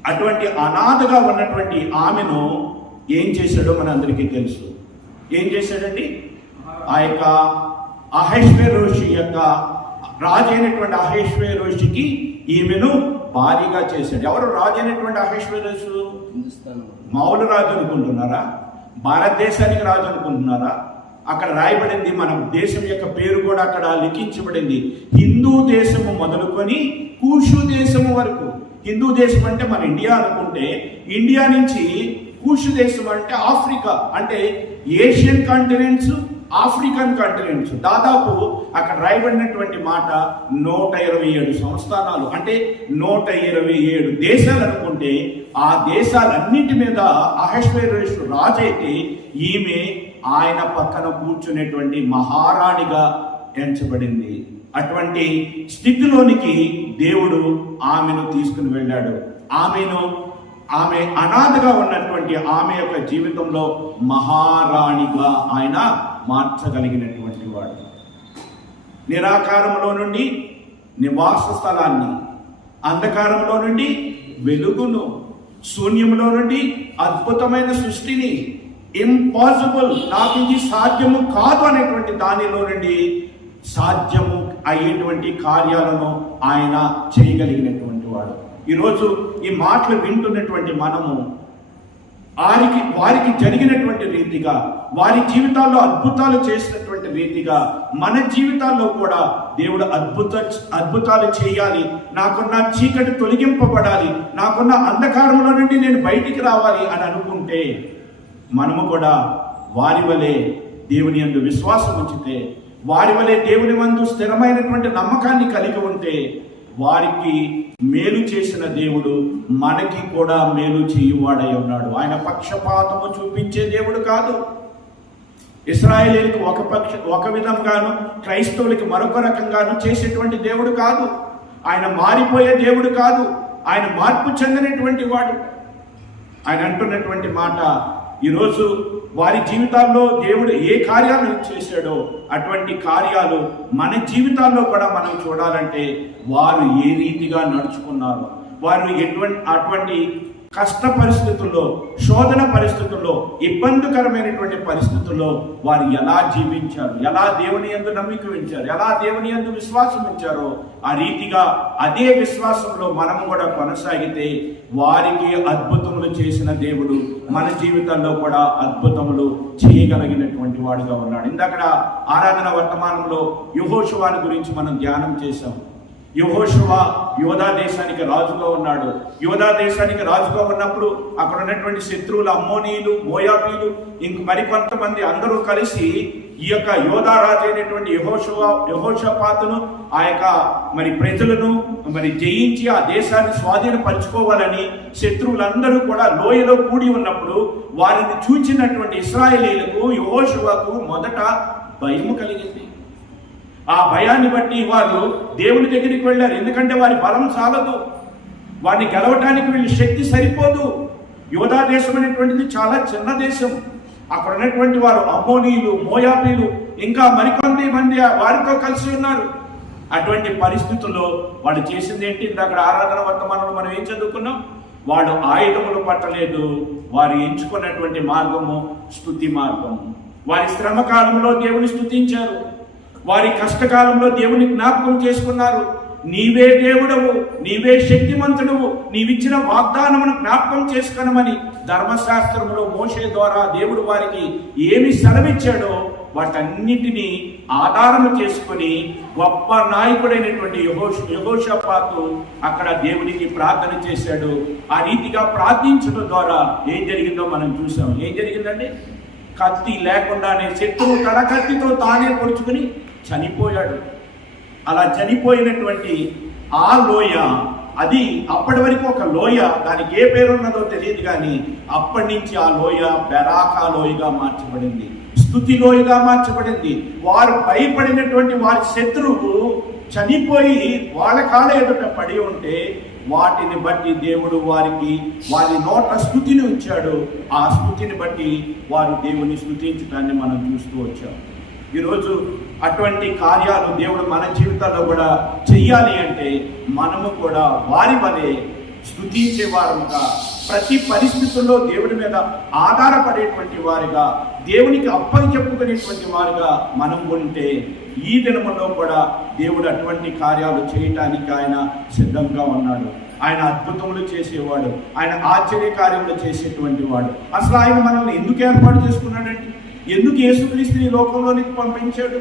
అటువంటి అనాథగా ఉన్నటువంటి ఆమెను ఏం చేశాడో మనందరికీ తెలుసు. ఏం చేశాడండి? ఆ యొక్క అహష్వేరోషు యొక్క రాజు అయినటువంటి అహష్వేరోషుకి ఈమెను భారీగా చేశాడు. ఎవరు రాజు అయినటువంటి అహష్వేరోషు? మామూలు రాజు అనుకుంటున్నారా? భారతదేశానికి రాజు అనుకుంటున్నారా? అక్కడ రాయబడింది, మన దేశం యొక్క పేరు కూడా అక్కడ లిఖించబడింది. హిందూ దేశము మొదలుకొని కూషు దేశము వరకు. హిందూ దేశం అంటే మన ఇండియా అనుకుంటే, ఇండియా నుంచి కూషు దేశం అంటే ఆఫ్రికా, అంటే ఏషియన్ కాంటినెంట్స్, ఆఫ్రికన్ కాంటినెంట్స్. దాదాపు అక్కడ రాయబడినటువంటి మాట 127 సంస్థానాలు, అంటే 127 దేశాలు అనుకుంటే, ఆ దేశాలన్నిటి మీద అహష్వేరోషు రాజు అయితే ఈమె ఆయన పక్కన కూర్చునేటువంటి మహారాణిగా ఎంచబడింది. అటువంటి స్థితిలోనికి దేవుడు ఆమెను తీసుకుని వెళ్ళాడు. ఆమె అనాథగా ఉన్నటువంటి ఆమె యొక్క జీవితంలో మహారాణిగా ఆయన మార్చగలిగినటువంటి వాడు. నిరాకారంలో నుండి నివాస స్థలాన్ని, అంధకారంలో నుండి వెలుగును, శూన్యంలో నుండి అద్భుతమైన సృష్టిని, ఇంపాసిబుల్, నాకు ఇది సాధ్యము కాదు అనేటువంటి దానిలో నుండి సాధ్యము అయ్యేటువంటి కార్యాలను ఆయన చేయగలిగినటువంటి వాడు. ఈరోజు ఈ మాటలు వింటున్నటువంటి మనము వారికి జరిగినటువంటి రీతిగా, వారి జీవితాల్లో అద్భుతాలు చేసినటువంటి రీతిగా మన జీవితాల్లో కూడా దేవుడు అద్భుతాలు చేయాలి, నాకున్న చీకటి తొలగింపబడాలి, నాకున్న అంధకారంలో నుండి నేను బయటికి రావాలి అని అనుకుంటే, మనము కూడా వారి వలె దేవుని యందు విశ్వాసం ఉంచితే, వారి వలె దేవుని యందు స్థిరమైనటువంటి నమ్మకాన్ని కలిగి ఉంటే, వారికి మేలు చేసిన దేవుడు మనకి కూడా మేలు చేయువాడై ఉన్నాడు. ఆయన పక్షపాతము చూపించే దేవుడు కాదు. ఇశ్రాయేలీయులకు ఒక విధంగాను, క్రైస్తవులకి మరొక రకంగాను చేసేటువంటి దేవుడు కాదు. ఆయన మారిపోయే దేవుడు కాదు. ఆయన మార్పు చెందినటువంటి వాడు. ఆయన అంటున్నటువంటి మాట, ఈరోజు వారి జీవితాల్లో దేవుడు ఏ కార్యాలు చేశాడో అటువంటి కార్యాలు మన జీవితాల్లో కూడా మనం చూడాలంటే వారు ఏ రీతిగా నడుచుకున్నారు, వారు అటువంటి కష్ట పరిస్థితుల్లో, శోధన పరిస్థితుల్లో, ఇబ్బందికరమైనటువంటి పరిస్థితుల్లో వారు ఎలా జీవించారు, ఎలా దేవుని యందు నమ్మిక ఉంచారు, ఎలా దేవుని యందు విశ్వాసం ఉంచారో ఆ రీతిగా అదే విశ్వాసంలో మనం కూడా కొనసాగితే వారికి అద్భుతములు చేసిన దేవుడు మన జీవితంలో కూడా అద్భుతములు చేయగలిగినటువంటి వాడుగా ఉన్నాడు. ఇందాక ఆరాధన వర్తమానంలో యెహోషువను గురించి మనం ధ్యానం చేశాం. యెహోషువ యోధా దేశానికి రాజుగా ఉన్నాడు. యోధా దేశానికి రాజుగా ఉన్నప్పుడు అక్కడ ఉన్నటువంటి శత్రువులు అమ్మోనీయులు, మోయాబీలు, ఇంక మరికొంతమంది అందరూ కలిసి ఈ యొక్క యోధా రాజు అయినటువంటి యెహోషాపాతును ఆ యొక్క ప్రజలను జయించి ఆ దేశాన్ని స్వాధీనపరచుకోవాలని శత్రువులందరూ కూడా లోయలో కూడి ఉన్నప్పుడు వారిని చూచినటువంటి ఇశ్రాయేలీయులకు, యెహోషువకు మొదట భయము కలిగింది. ఆ భయాన్ని బట్టి వారు దేవుని దగ్గరికి వెళ్ళారు. ఎందుకంటే వారి బలం చాలదు, వారిని గెలవటానికి వీళ్ళ శక్తి సరిపోదు. యోధా దేశం అనేటువంటిది చాలా చిన్న దేశం. అక్కడ ఉన్నటువంటి వారు అమ్మోనీయులు, మోయాబీలు, ఇంకా మరికొంత మంది వారితో కలిసి ఉన్నారు. అటువంటి పరిస్థితుల్లో వాళ్ళు చేసింది ఏంటి? అక్కడ ఆరాధన వర్తమానంలో మనం ఏం చదువుకున్నాం? వాళ్ళు ఆయుధములు పట్టలేదు. వారు ఎంచుకున్నటువంటి మార్గము స్తుతి మార్గము. వారి శ్రమ కాలంలో దేవుని స్తుతించారు. వారి కష్టకాలంలో దేవుని జ్ఞాపకం చేసుకున్నారు. నీవే దేవుడవు, నీవే శక్తిమంతుడవు, నీవిచ్చిన వాగ్దానమును జ్ఞాపకం చేసుకొనమని ధర్మశాస్త్రంలో మోషే ద్వారా దేవుడు వారికి ఏమి సెలవిచ్చాడో వాటన్నిటినీ ఆధారం చేసుకుని గొప్ప నాయకుడైనటువంటి యెహోషాపాతు అక్కడ దేవునికి ప్రార్థన చేశాడు. ఆ రీతిగా ప్రార్థించడం ద్వారా ఏం జరిగిందో మనం చూసాం. ఏం జరిగిందండి? కత్తి లేకుండానే శత్రువు తన కత్తితో తానే పొడుచుకుని చనిపోయాడు. అలా చనిపోయినటువంటి ఆ లోయ, అది అప్పటి వరకు ఒక లోయ, దానికి ఏ పేరు ఉన్నదో తెలియదు, కానీ అప్పటి నుంచి ఆ లోయ బెరాకా లోయగా మార్చబడింది, స్తుతి లోయగా మార్చబడింది. వారు భయపడినటువంటి వారి శత్రువు చనిపోయి వాళ్ళ కాళ్ళ ఎదుట పడి ఉంటే వాటిని బట్టి దేవుడు వారి నోట స్తుతిని ఉంచాడు. ఆ స్తుతిని బట్టి వారు దేవుని స్తుతించడాన్ని మనం చూస్తూ వచ్చాం. ఈరోజు అటువంటి కార్యాలు దేవుడు మన జీవితాల్లో కూడా చెయ్యాలి అంటే మనము కూడా వారి వలె స్తుతించే వారుగా, ప్రతి పరిస్థితుల్లో దేవుడి మీద ఆధారపడేటువంటి వారిగా, దేవునికి అప్పచెప్పుకునేటువంటి వారుగా మనం ఉంటే ఈ దినములో కూడా దేవుడు అటువంటి కార్యాలు చేయటానికి ఆయన సిద్ధంగా ఉన్నాడు. ఆయన అద్భుతములు చేసేవాడు, ఆయన ఆశ్చర్య కార్యములు చేసేటువంటి వాడు. అసలు ఆయన మనల్ని ఎందుకు ఏర్పాటు చేసుకున్నాడండి? ఎందుకు యేసుక్రీస్తుని ఈ లోకంలోనికి పంపించాడు?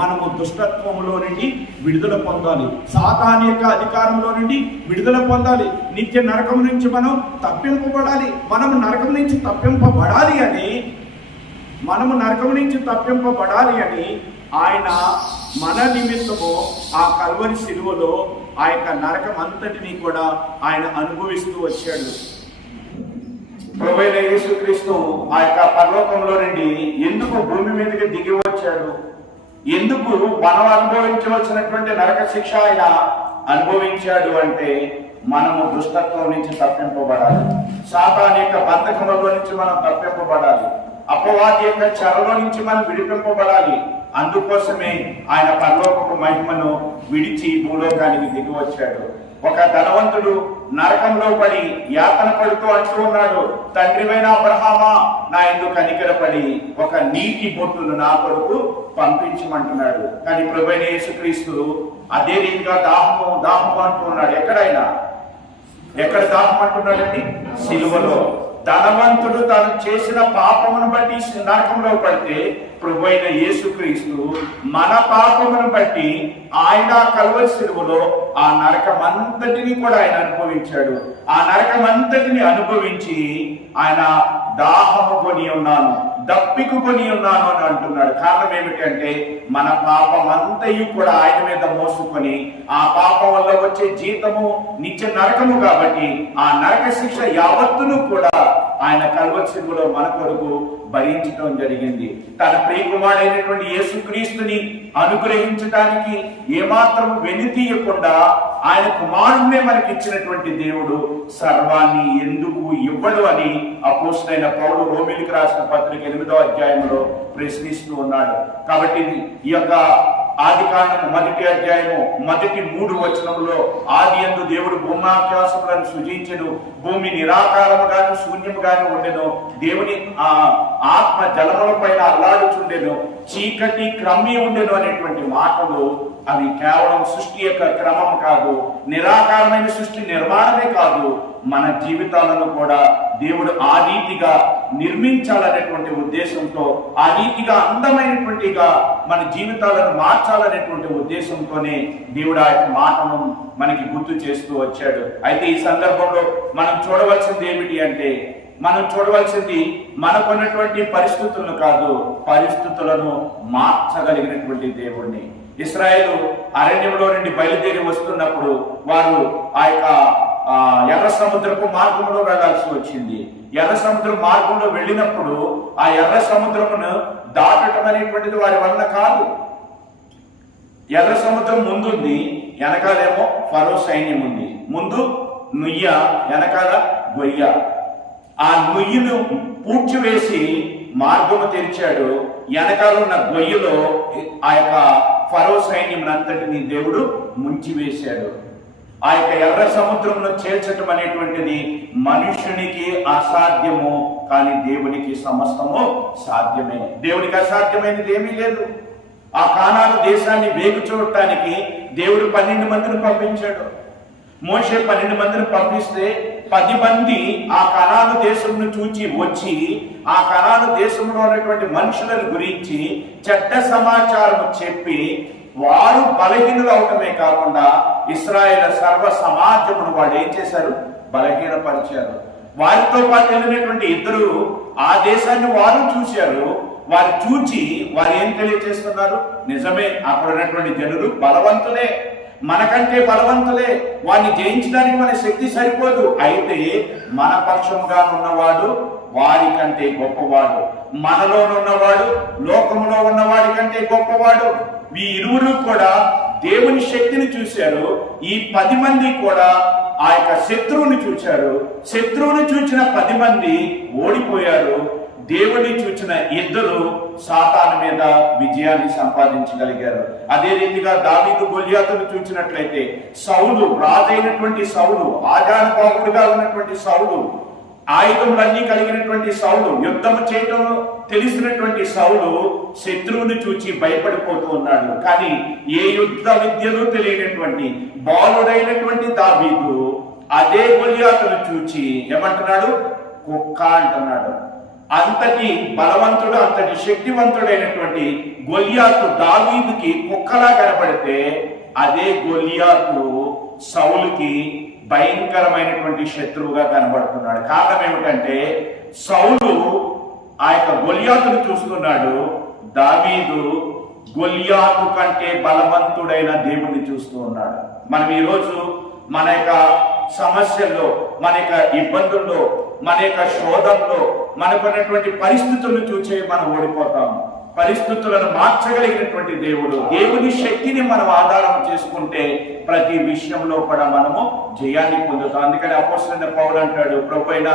మనము దుష్టత్వంలో నుండి విడుదల పొందాలి, సాతాను యొక్క అధికారంలో నుండి విడుదల పొందాలి, నిత్య నరకం నుంచి మనం తప్పింపబడాలి. మనము నరకం నుంచి తప్పింపబడాలి అని ఆయన మన నిమిత్తము ఆ కల్వరి శిలువలో ఆ యొక్క నరకం అంతటినీ కూడా ఆయన అనుభవిస్తూ వచ్చాడు. ప్రభువైన యేసుక్రీస్తు ఆ యొక్క పరలోకంలో నుండి ఎందుకు భూమి మీదకి దిగి వచ్చాడు? ఎందుకు మనం అనుభవించవలసినటువంటి నరక శిక్ష ఆయన అనుభవించాడు అంటే మనము దుష్టత్వం నుంచి తప్పింపబడాలి, సాతాను యొక్క బంధకములో నుంచి మనం తప్పింపబడాలి, అపవాది యొక్క చెరలో నుంచి మనం విడిపింపబడాలి. అందుకోసమే ఆయన పరలోకపు మహిమను విడిచి భూలోకానికి దిగి వచ్చాడు. ఒక ధనవంతుడు నరకంలో పడి యాతన పడుతూ అంటూ ఉన్నాడు, తండ్రివైన అబ్రహామా, నా యందు కనికరపడి ఒక నీటి బొట్టును నా కొరకు పంపించమంటున్నాడు. కానీ ప్రభువైన యేసుక్రీస్తు అదే రీతిగా దాహము అంటూ ఉన్నాడు. ఎక్కడ దాహం అంటున్నాడండి? సిలువలో. ధనవంతుడు తాను చేసిన పాపమును బట్టి నరకంలో పడితే ప్రభువైన యేసుక్రీస్తు మన పాపమును బట్టి ఆయన కల్వరి శిలువలో ఆ నరకమంతటిని కూడా ఆయన అనుభవించాడు. ఆ నరకమంతటిని అనుభవించి ఆయన దాహము కొని ఉన్నాను, దప్పికుని ఉన్నాను అని అంటున్నాడు. కారణం ఏమిటంటే మన పాపం అంతయు కూడా ఆయన మీద మోసుకొని, ఆ పాపం వల్ల వచ్చే జీతము నిత్య నరకము కాబట్టి ఆ నరక శిక్ష యావత్తును కూడా ఆయన కల్వరి మన కొరకు భరించడం జరిగింది. తన ప్రియకుమారుడైనటువంటి యేసుక్రీస్తుని అనుగ్రహించడానికి ఏమాత్రం వెనుతీయకుండా ఆయన కుమారుడినే మనకి ఇచ్చినటువంటి దేవుడు సర్వాన్ని ఎందుకు ఇవ్వడు అని అపోస్తలుడైన పౌలు రోమీయులకు రాసిన పత్రిక 8వ అధ్యాయంలో ప్రశ్నిస్తూ ఉన్నాడు. కాబట్టి ఈ యొక్క ఆదికాండము 1వ అధ్యాయము 3 వచనంలో ఆది యందు దేవుడు భూమాకాశములను సృజించెను, భూమి నిరాకారముగాను శూన్యముగాను ఉండెను, దేవుని ఆత్మ జలముల పైన అల్లాడుచుండెను, చీకటి క్రమ్మి ఉండెను అనేటువంటి మాటలు అవి కేవలం సృష్టి యొక్క క్రమం కాదు, నిరాకారమైన సృష్టి నిర్మాణమే కాదు, మన జీవితాలను కూడా దేవుడు ఆ రీతిగా నిర్మించాలనేటువంటి ఉద్దేశంతో, ఆ రీతిగా అందమైనటువంటిగా మన జీవితాలను మార్చాలనేటువంటి ఉద్దేశంతోనే దేవుడు ఆ యొక్క మాటను మనకి గుర్తు చేస్తూ వచ్చాడు. అయితే ఈ సందర్భంలో మనం చూడవలసింది ఏమిటి అంటే, మనం చూడవలసింది మనకున్నటువంటి పరిస్థితులను కాదు, పరిస్థితులను మార్చగలిగినటువంటి దేవుణ్ణి. ఇశ్రాయేలు అరణ్యంలో నుండి బయలుదేరి వస్తున్నప్పుడు వారు ఆ యొక్క ఎర్ర సముద్రపు మార్గంలో వెళ్లాల్సి వచ్చింది. ఎర్ర సముద్రం మార్గంలో వెళ్ళినప్పుడు ఆ ఎర్ర సముద్రమును దాటడం అనేటువంటిది వారి వలన కాదు. ఎర్ర సముద్రం ముందుంది, వెనకాలేమో ఫరో సైన్యం ఉంది. ముందు నుయ్య, వెనకాల గొయ్య. ఆ నుయ్యను పూడ్చివేసి మార్గము తెరిచాడు. వెనకాల ఉన్న గొయ్యలో ఆ యొక్క ఫరో సైన్యం అంతటిని దేవుడు ముంచివేశాడు. ఆ యొక్క ఎర్ర సముద్రంలో చేర్చటం అనేటువంటిది మనుష్యునికి అసాధ్యము, కానీ దేవునికి సమస్తము సాధ్యమే. దేవునికి అసాధ్యమైనది ఏమీ లేదు. ఆ కానాను దేశాన్ని వేగు చూడటానికి దేవుడు 12 మందిని పంపించాడు. మోషే 12 మందిని పంపిస్తే 10 మంది ఆ కనాను దేశంను చూచి వచ్చి ఆ కనాను దేశంలో ఉన్నటువంటి మనుషులను గురించి చెడ్డ సమాచారం చెప్పి వారు బలహీనులు అవటమే కాకుండా ఇశ్రాయేలు సర్వ సమాజమును వాళ్ళు ఏం చేశారు? బలహీనపరిచారు. వారితో పాటు వెళ్ళినటువంటి ఇద్దరు ఆ దేశాన్ని వారు చూశారు. వారు చూచి వారు ఏం తెలియజేస్తున్నారు? నిజమే, అక్కడ ఉన్నటువంటి జనులు బలవంతులే, మనకంటే బలవంతులే, వారిని జయించడానికి మన శక్తి సరిపోదు, అయితే మన పక్షంగా ఉన్నవాడు వారి కంటే గొప్పవాడు, మనలోనున్నవాడు లోకములో ఉన్నవాడి కంటే గొప్పవాడు. ఈ ఇరువురు కూడా దేవుని శక్తిని చూశారు. ఈ 10 మంది కూడా ఆ యొక్క శత్రువుని చూశారు. శత్రువుని చూచిన 10 మంది ఓడిపోయారు. దేవుడిని చూచిన ఇద్దరు సాతాను మీద విజయాన్ని సంపాదించగలిగారు. అదే రీతిగా దావీదు గొలియాతును చూసినట్లయితే సౌలు, రాజైనటువంటి సౌలు, ఆజానుబాహుడుగా ఉన్నటువంటి సౌలు, ఆయుధములన్నీ కలిగినటువంటి సౌలు, యుద్ధం చేయటం తెలిసినటువంటి సౌలు శత్రువుని చూచి భయపడిపోతూ ఉన్నాడు. కానీ ఏ యుద్ధ విద్యలు తెలియనటువంటి బాలుడైనటువంటి దావీదు అదే గొలియాతును చూచి ఏమంటున్నాడు? కుక్క అంటున్నాడు. అంతటి బలవంతుడు, అంతటి శక్తివంతుడైనటువంటి గొలియాతు దావీదుకి కుక్కలా కనపడితే అదే గొలియాతు సౌలుకి భయంకరమైనటువంటి శత్రువుగా కనబడుతున్నాడు. కారణం ఏమిటంటే సౌలు ఆ యొక్క గొలియాతును చూస్తున్నాడు, దావీదు గొలియాతు కంటే బలవంతుడైన దేవుణ్ణి చూస్తూ ఉన్నాడు. మనం ఈరోజు మన యొక్క సమస్యల్లో, మన యొక్క ఇబ్బందుల్లో, మన యొక్క శోధంలో మనకున్నటువంటి పరిస్థితులను చూసే మనం ఓడిపోతాం. పరిస్థితులను మార్చగలిగినటువంటి దేవుడు, దేవుని శక్తిని మనం ఆధారం చేసుకుంటే ప్రతి విషయంలో కూడా మనము జయాన్ని పొందుతాం. అందుకని అపోస్తలుడైన పౌలు అంటాడు, ప్రభువైన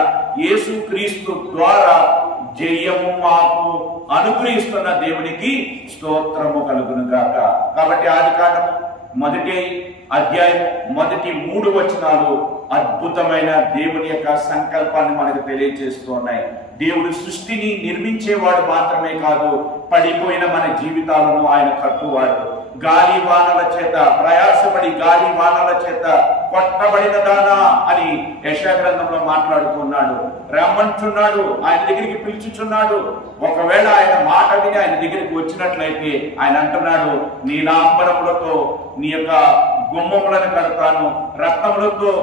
యేసుక్రీస్తు ద్వారా జయము మాకు అనుగ్రహిస్తున్న దేవునికి స్తోత్రము కలుగును గాక. కాబట్టి ఆదికాండము 1వ అధ్యాయం 3 వచనాలు అద్భుతమైన దేవుని యొక్క సంకల్పాన్ని మనకు తెలియజేస్తూ ఉన్నాయి. దేవుడు సృష్టిని నిర్మించేవాడు మాత్రమే కాదు, పడిపోయిన మన జీవితాలను ఆయన కట్టువాడు. గాలి వానల చేత ప్రయాసపడి గాలి వానల చేత కొట్టబడిన దానా అని యెషయా గ్రంథంలో మాట్లాడుతున్నాడు. రమ్మంటున్నాడు, ఆయన దగ్గరికి పిలుచుచున్నాడు. ఒకవేళ ఆయన మాట విని ఆయన దగ్గరికి వచ్చినట్లయితే ఆయన అంటున్నాడు, నీలాంబరములతో నీ యొక్క గుమ్మములను కడతాను, రక్తములతో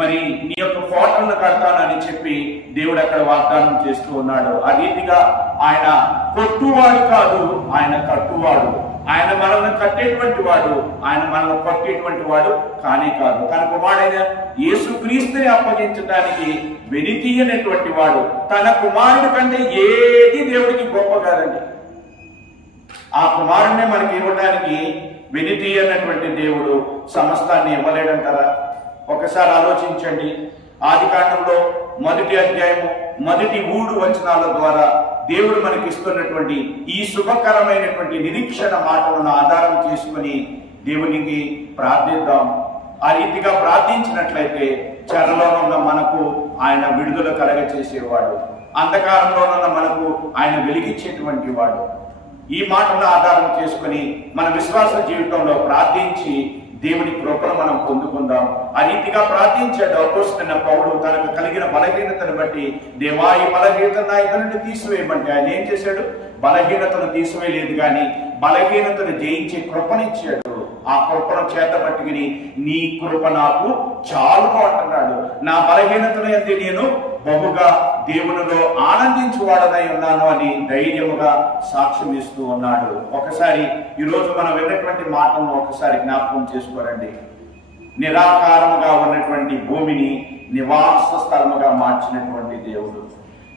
మరి నీ యొక్క కోటలను కడతాను అని చెప్పి దేవుడు అక్కడ వాగ్దానం చేస్తూ ఉన్నాడు. ఆ రీతిగా ఆయన కొట్టువాడు కాదు, ఆయన కట్టువాడు. ఆయన మనల్ని కట్టేటువంటి వాడు, ఆయన మనల్ని కొట్టేటువంటి వాడు కానే కాదు. తన కుమారుడైన యేసుక్రీస్తుని అప్పగించడానికి వెలితీయనటువంటి వాడు. తన కుమారుడి కంటే ఏది దేవుడికి గొప్ప కాదండి. ఆ కుమారుడినే మనకి ఇవ్వడానికి వెలితీయనటువంటి దేవుడు సమస్తాన్ని ఇవ్వలేడంటారా? ఒకసారి ఆలోచించండి. ఆదికాండంలో 1వ అధ్యాయము 1 వచనాల ద్వారా దేవుడు మనకి ఇస్తున్నటువంటి ఈ శుభకరమైనటువంటి నిరీక్షణ మాటలను ఆధారం చేసుకుని దేవునికి ప్రార్థిద్దాం. ఆ రీతిగా ప్రార్థించినట్లయితే చెరలో ఉన్న మనకు ఆయన విడుదల కలగచేసేవాడు, అంధకారంలో ఉన్న మనకు ఆయన వెలిగించేటువంటి వాడు. ఈ మాటలను ఆధారం చేసుకుని మన విశ్వాస జీవితంలో ప్రార్థించి దేవుని కృపను మనం పొందుకుందాం. ఆ రీతిగా ప్రార్థించాడు అపోస్తలుడైన పౌలు. తనకు కలిగిన బలహీనతను బట్టి, దేవా ఈ బలహీనత నా ఇద్దరి నుండి తీసివేయమంటే ఆయన ఏం చేశాడు? బలహీనతను తీసివేయలేదు, కానీ బలహీనతను జయించే కృపనిచ్చాడు. ఆ కృపను చేత పట్టుకుని నీ కృప నాకు చాలును అంటున్నాడు. నా బలహీనతను అయితే నేను బహుగా దేవునిలో ఆనందించువాడనై ఉన్నాను అని ధైర్యముగా సాక్ష్యం ఇస్తూ ఉన్నాడు. ఒకసారి ఈరోజు మనం విన్నటువంటి మాటలను ఒకసారి జ్ఞాపకం చేసుకోరండి. నిరాకారముగా ఉన్నటువంటి భూమిని నివాస స్థలముగా మార్చినటువంటి దేవుడు,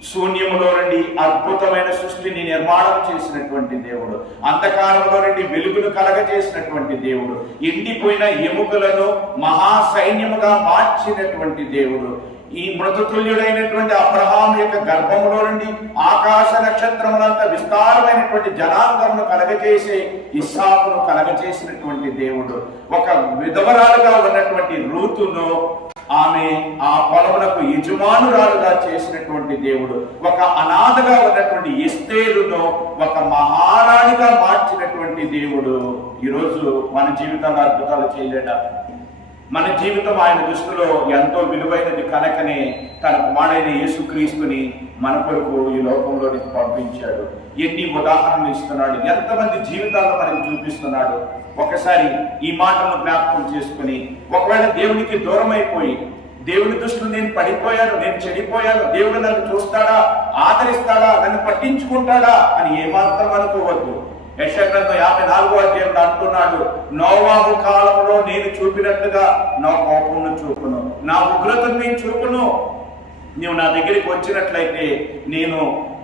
శూన్యములో నుండి అద్భుతమైన సృష్టిని నిర్మాణం చేసినటువంటి దేవుడు, అంధకారంలో నుండి వెలుగును కలగజేసినటువంటి దేవుడు, ఎండిపోయిన ఎముకలను మహాసైన్యముగా మార్చినటువంటి దేవుడు, ఈ మృతతుల్యుడైనటువంటి అబ్రహాం యొక్క గర్భములో నుండి ఆకాశ నక్షత్రములంత విస్తారమైనటువంటి జనాంగమును కలగజేసే ఇస్సాకును కలగజేసినటువంటి దేవుడు, ఒక విధవరాలుగా ఉన్నటువంటి రూతును ఆమె ఆ పొలములకు యజమానురాలుగా చేసినటువంటి దేవుడు, ఒక అనాథగా ఉన్నటువంటి ఎస్తేరును ఒక మహారాణిగా మార్చినటువంటి దేవుడు ఈరోజు మన జీవితంలో అద్భుతాలు చేయలేడా? మన జీవితం ఆయన దృష్టిలో ఎంతో విలువైనది కనుకనే తన కుమారుడైన యేసుక్రీస్తుని మన కొరకు ఈ లోకంలోనికి పంపించాడు. ఎన్ని ఉదాహరణలు ఇస్తున్నాడు, ఎంతమంది జీవితాలను మనకి చూపిస్తున్నాడు. ఒకసారి ఈ మాటలను జ్ఞాపకం చేసుకుని, ఒకవేళ దేవునికి దూరం అయిపోయి దేవుని దృష్టిలో నేను పడిపోయాను, నేను చెడిపోయాను, దేవుడు నన్ను చూస్తాడా, ఆదరిస్తాడా, నన్ను పట్టించుకుంటాడా అని ఏమాత్రం అనుకోవద్దు. యెషయా గ్రంథం 54వ అధ్యాయంలో అంటున్నాడు, నోవాహు కాలంలో నేను చూపినట్లుగా నా కోపమును చూపును, నా ఉగ్రతను నేను చూపును. నీవు నా దగ్గరికి వచ్చినట్లయితే నేను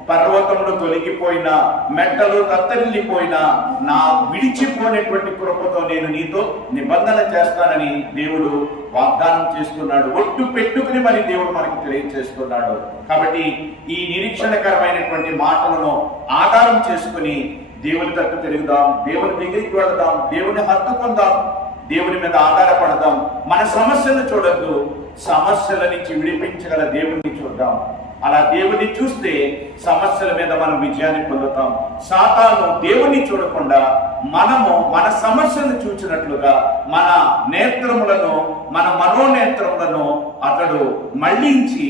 పర్వతములు తొలగిపోయినా, మెట్టలు తత్తరిల్లిపోయినా, నా విడిచిపోయినటువంటి కృపతో నేను నీతో నిబంధన చేస్తానని దేవుడు వాగ్దానం చేస్తున్నాడు. ఒట్టు పెట్టుకుని మరి దేవుడు మనకి తెలియజేస్తున్నాడు. కాబట్టి ఈ నిరీక్షణకరమైనటువంటి మాటలను ఆధారం చేసుకుని దేవుని తట్టు తిరుగుదాం, దేవుని దగ్గరికి వెళదాం, దేవుని హత్తుకుందాం, దేవుని మీద ఆధారపడదాం. మన సమస్యలను చూడద్దు, సమస్యల నుంచి విడిపించగల దేవుణ్ణి చూద్దాం. అలా దేవుని చూస్తే సమస్యల మీద మనం విజయాన్ని పొందుతాం. సాతాను దేవుని చూడకుండా మనము మన సమస్యలను చూచినట్లుగా మన నేత్రములను, మన మనోనేత్రములను అతడు మళ్లించి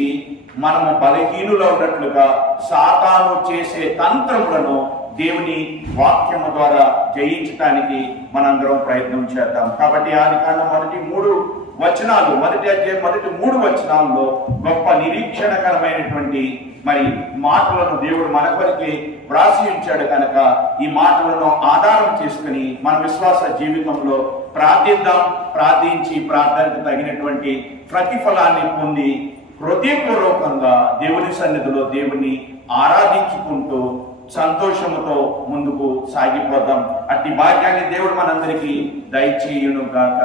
మనము బలహీనులో ఉన్నట్లుగా సాతాను చేసే తంత్రములను దేవుని వాక్యము ద్వారా జయించడానికి మనందరం ప్రయత్నం చేద్దాం. కాబట్టి ఆదికాండం 1 వచనాలు, 1వ అధ్యాయం 3 వచనాల్లో గొప్ప నిరీక్షణకరమైనటువంటి మరి మాటలను దేవుడు మన కొరికి వ్రాసి ఉంచాడు కనుక ఈ మాటలను ఆధారం చేసుకుని మన విశ్వాస జీవితంలో ప్రార్థిద్దాం. ప్రార్థించి ప్రార్థనకు తగినటువంటి ప్రతిఫలాన్ని పొంది హృదయపూర్వకంగా దేవుని సన్నిధిలో దేవుణ్ణి ఆరాధించుకుంటూ సంతోషముతో ముందుకు సాగిపోదాం. అట్టి భాగ్యాన్ని దేవుడు మనందరికీ దయచేయును గాక.